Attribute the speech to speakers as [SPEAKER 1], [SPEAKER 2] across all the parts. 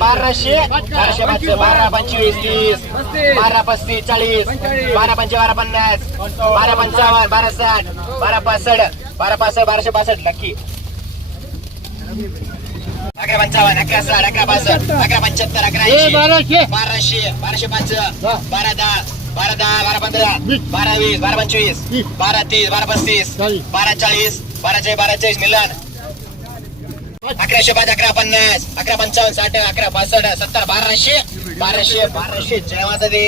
[SPEAKER 1] बाराशे. बाराशे पाच बारा पंचवीस तीस. बारा पस्तीस चाळीस. बारा पंचे बारा पन्नास. बारा पंचावन्न बारा साठ. बारा पासष्ट. बारा पासष्ट बाराशे पासष्ट. नक्की अकरा पंचावन्न अकरा साठ अकरा पासष्ट. अकरा पंच्याहत्तर अकरा
[SPEAKER 2] बाराशे.
[SPEAKER 1] बाराशे पाच. बारा दहा. बारा दहा बारा पंधरा. बारा वीस बारा पंचवीस. बारा तीस बारा पस्तीस. बारा चाळीस. बारा चाळीस. बारा चाळीस मिलन. अकराशे पाच अकरा पन्नास अकरा पंचावन्न साठ अकरा पासष्ट सत्तर बाराशे बाराशे बाराशे जय माता दे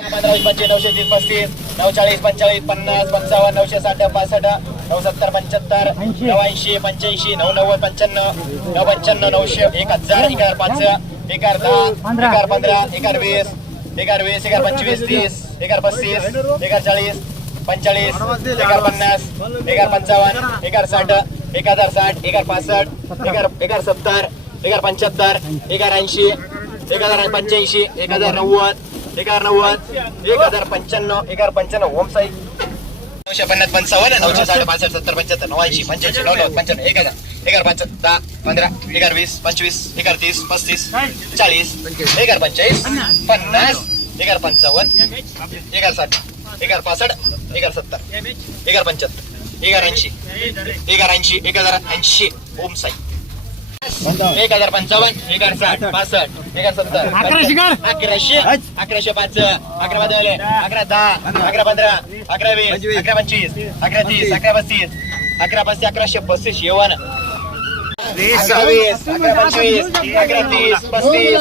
[SPEAKER 1] पंधरा पंचवीस नऊशे तीस पस्तीस नऊ चाळीस पंचाळीस पन्नास पंचावन्न नऊशे साठ पासष्ट नऊ सत्तर पंच्याहत्तर नऊ ऐंशी पंच्याऐंशी नऊ नव्वद पंच्याण्णव नऊ पंच्याण्णव नऊशे एक हजार एक हजार पाच एक हजार दहा एक हजार पंधरा एक हजार वीस एक हजार वीस एक हजार पंचवीस तीस एक हजार पस्तीस एक हजार चाळीस पंचेचाळीस एक हजार पन्नास एक हजार पंचावन्न एक हजार साठ एक हजार साठ एक हजार पासष्ट एक हजार सत्तर एक हजार पंच्याहत्तर एक हजार ऐंशी एक हजार पंच्याऐंशी एक हजार नव्वद एक हजार नव्वद एक हजार पंच्याण्णव एक हजार पंच्याण्णव. ओम साई. नऊशे पन्नास पंचावन्न नऊशे साठ पासष्ट सत्तर पंच्याहत्तर नऊऐंशी पंच्याऐंशी नऊ नव्वद पंच्याण्णव एक हजार एक हजार पाच दहा पंधरा एक हजार वीस पंचवीस एक हजार तीस पस्तीस चाळीस एक हजार पंचेचाळीस पन्नास एक हजार पंचावन्न एक हजार साठ एक हजार पासष्ट एक हजार सत्तर एक हजार पंच्याहत्तर. एक हजार ऐंशी एक हजार ऐंशी एक हजार ऐंशी ओम साई. एक हजार पंचावन्न एक हजार साठ पासष्ट एक हजार सत्तर
[SPEAKER 2] अकराशे कर.
[SPEAKER 1] अकराशे पाच अकरा बदलले अकरा दहा अकरा पंधरा अकरा वीस अकरा पंचवीस अकरा तीस अकरा पस्तीस अकरा पस्तीस अकराशे पस्तीस येवन अकरा वीस अकरा पंचवीस अकरा तीस पस्तीस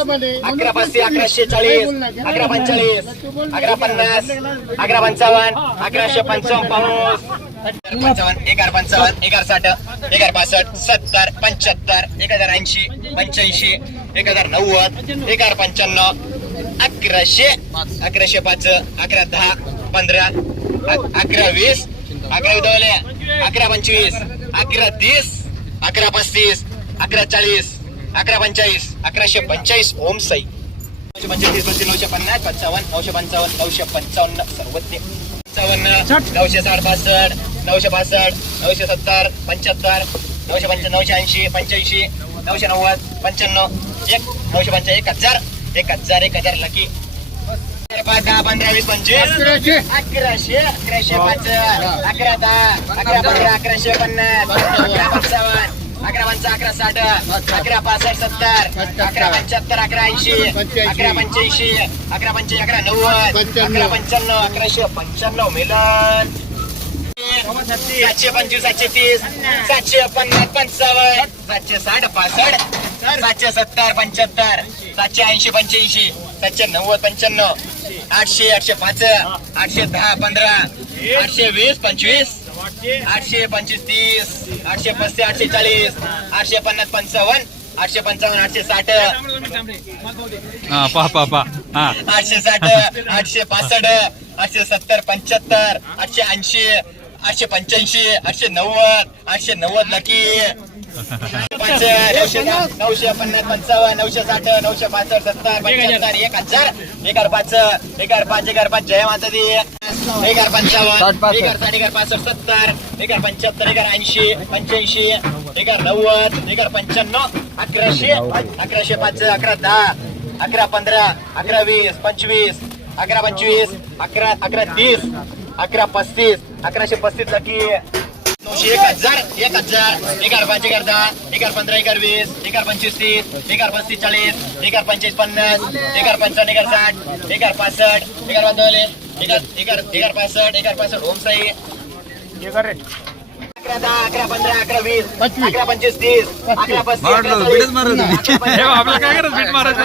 [SPEAKER 1] अकरा पस्तीस अकराशे चाळीस अकरा पंचेचाळीस अकरा पन्नास अकरा पंचावन्न अकराशे पंचावन्न पाऊस. पंचावन्न एकार पंचावन्न एकार साठ एकार पासष्ट सत्तर पंच्याहत्तर एक हजार ऐंशी पंच्याऐंशी एक हजार नव्वद एकार पंच्याण्णव अकराशे अकराशे पाच अकरा दहा पंधरा अकरा वीस अकरा उदवले अकरा पंचवीस अकरा तीस अकरा पस्तीस अकरा चाळीस अकरा पंचाळीस अकराशे पंचाळीस ओम साई. नऊशे पंचेचाळीस नऊशे पन्नास पंचावन्न नऊशे पंचावन्न नऊशे पंचावन्न सर्वज्ञ. पंचावन्न नऊशे साठ पासष्ट नऊशे पासष्ट नऊशे सत्तर पंच्याहत्तर नऊशे पंच्या नऊशे ऐंशी पंच्याऐंशी नऊशे नव्वद पंच्याण्णव एक नऊशे पंचा एक हजार एक हजार एक हजार लकी पाच दहा पंधरा वीस पंचवीस.
[SPEAKER 2] अकराशे.
[SPEAKER 1] अकराशे अकराशे पाच अकरा दहा अकरा पंधरा अकराशे पन्नास अकरा पंचावन्न अकरा पंचा अकरा साठ अकरा पासष्ट सत्तर अकरा पंच्याहत्तर अकरा ऐंशी अकरा पंच्याऐंशी अकरा पंचे अकरा नव्वद अकरा पंच्याण्णव अकराशे पंच्याण्णव मिलन. सातशे पंचवीस सातशे तीस सातशे पन्नास पंचावन्न सातशे साठ पासष्ट सातशे सत्तर पंच्याहत्तर सातशे ऐंशी पंच्याऐंशी सातशे नव्वद पंच्याण्णव आठशे आठशे पाच आठशे दहा पंधरा आठशे वीस पंचवीस. आठशे पंचवीस तीस आठशे पस्तीस आठशे चाळीस आठशे पन्नास पंचावन्न आठशे पंचावन्न आठशे साठ.
[SPEAKER 3] हा पहा पहा पहा. हा.
[SPEAKER 1] आठशे साठ आठशे पासष्ट आठशे सत्तर पंच्याहत्तर आठशे ऐंशी आठशे पंच्याऐंशी आठशे नव्वद आठशे नव्वद नक्की. पाच, नऊशे नऊशे पन्नास पंचावन्न नऊशे साठ नऊशे पासष्ट सत्तर पंच्याहत्तर एक हजार एक हजार पाच एक पाच एक पाच जय माता दी एक पंचावन्न एक साठ एक पासष्ट सत्तर एक पंच्याहत्तर एक ऐंशी पंच्याऐंशी एक नव्वद एक हजार पंच्याण्णव अकराशे अकराशे पाच अकरा दहा अकरा पंधरा अकरा वीस पंचवीस अकरा पंचवीस अकरा अकरा तीस अकरा पस्तीस अकराशे पस्तीस लकी एक हजार एक हजार एकार हजार पाच एक दहा पंधरा एक वीस एक पंचवीस तीस एक पस्तीस चाळीस एक पंचवीस पन्नास एक पंचावन्न एक साठ एक पासष्ट एक हजार पंधरा एक हजार पासष्ट एक पासष्ट ओम साई अकरा दहा अकरा पंधरा अकरा वीस
[SPEAKER 2] पंचवीस.
[SPEAKER 1] अकरा पंचवीस तीस अकरा पस्तीस
[SPEAKER 3] मारलं,
[SPEAKER 1] अकरा
[SPEAKER 3] बीडच
[SPEAKER 1] चाळीस,
[SPEAKER 3] मारलं तुम्ही.
[SPEAKER 1] अकरा पंधरा,
[SPEAKER 3] बा, आपल्याला काय करायचं, बीट मारायचं.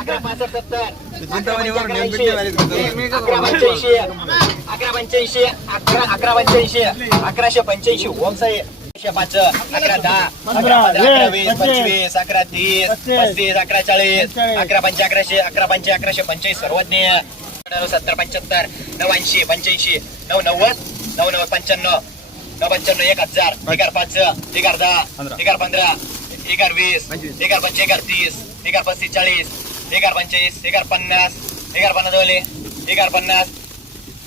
[SPEAKER 1] अकरा पासष्ट सत्तर
[SPEAKER 3] चिंतामणी वरून
[SPEAKER 1] अकरा
[SPEAKER 3] नेमके मारायचं.
[SPEAKER 1] पंच्याऐंशी, अकरा पंच्याऐंशी अकरा पंच्याऐंशी अकरा अकरा पंच्याऐंशी अकराशे पंच्याऐंशी ओम एकशे पाच अकरा दहा अकरा पंधरा अकरा वीस पंचवीस अकरा तीस पस्तीस अकरा चाळीस अकरा पंचे अकराशे अकरा पंचे अकराशे पंचवीस सर्वज्ञ सत्तर पंच्याहत्तर नऊ ऐंशी पंच्याऐंशी नऊ नव्वद नऊ नव्वद पंच्याण्णव पंच्याण्णव एक हजार एक हजार पाच एक हजार दहा एक हजार पंधरा एक हजार वीस एक हजार पंचे एक हजार तीस एक हजार पस्तीस चाळीस एक हजार पंचेचाळीस एक हजार पन्नास एक हजार पन्नास दोले एक हजार पन्नास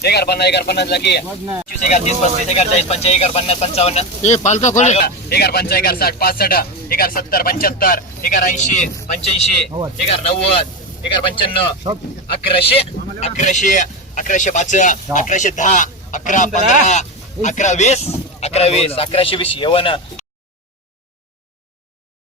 [SPEAKER 1] एगार पन्नास एगार पन्नास पंचवीस एगार तीस पस्तीस एगार चाळीस पंचाळीस एगार पन्नास पंचावन्न
[SPEAKER 2] ए पालका खोले
[SPEAKER 1] एगार पंचा एगार साठ पासष्ट एगार सत्तर पंच्याहत्तर एगार ऐंशी पंच्याऐंशी एगार नव्वद एगार पंच्याण्णव अकराशे अकराशे अकराशे पाच अकराशे दहा अकरा पंधरा अकरा वीस अकरा वीस अकराशे वीस येवन.